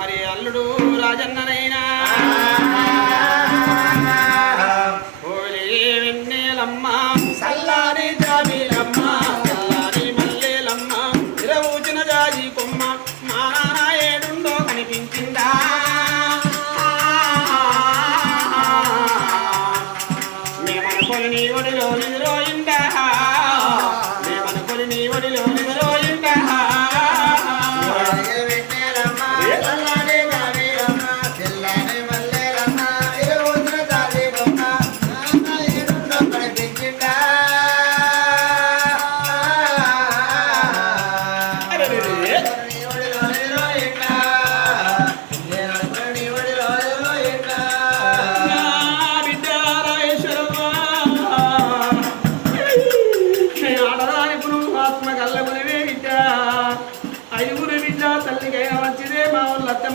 మరి అల్లుడు రాజన్ననైనా. నీ ఒడిలో సల్లారి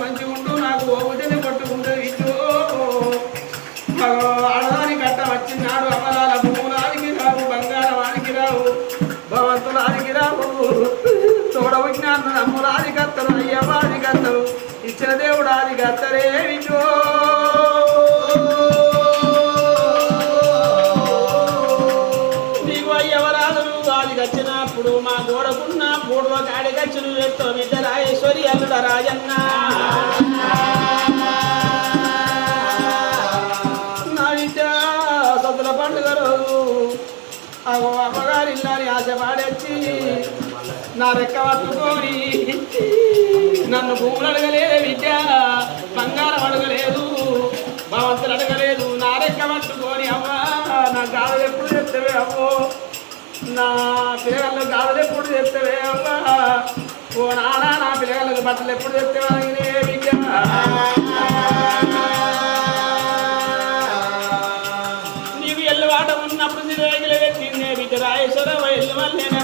మంచిగా ఉంటూ నాకు ఓపికని కొట్టుకుంటే ఇటు. ఆడదానికి కట్ట వచ్చినాడు అమలాల భూములానికి రావు బంగారవానికి రావు భవంతులానికి రావు. తోడవచ్చిన నమ్ములాది కత్తలు అయ్యవాది కత్తలు ఇచ్చిన దేవుడు ఆది కత్తరే విజో వచ్చినప్పుడు మా గోడకున్న పూర్వ కాడి గచ్చులు ఎత్తో బిడ్డ రాయేశ్వరి అల్లుడ రాజన్న. అగో అమ్మగారి ఇల్లాని నా రెక్క పట్టుకొని నన్ను భూములు అడగలేదు విద్య బంగారం అడగలేదు భవంతులు అడగలేదు. నా రెక్క పట్టుకొని అవ్వా నా గాడలు ఎప్పుడు చెప్తావే అవ్వో? నా పిల్లగాళ్ళు గాడలు ఎప్పుడు చెప్తావే అవ్వా? ఓ నానా నా పిల్లగాళ్ళకి బట్టలు ఎప్పుడు చెప్తావే విద్య. నీవు ఎల్లువాట ఉన్నప్పుడు నీ one hand.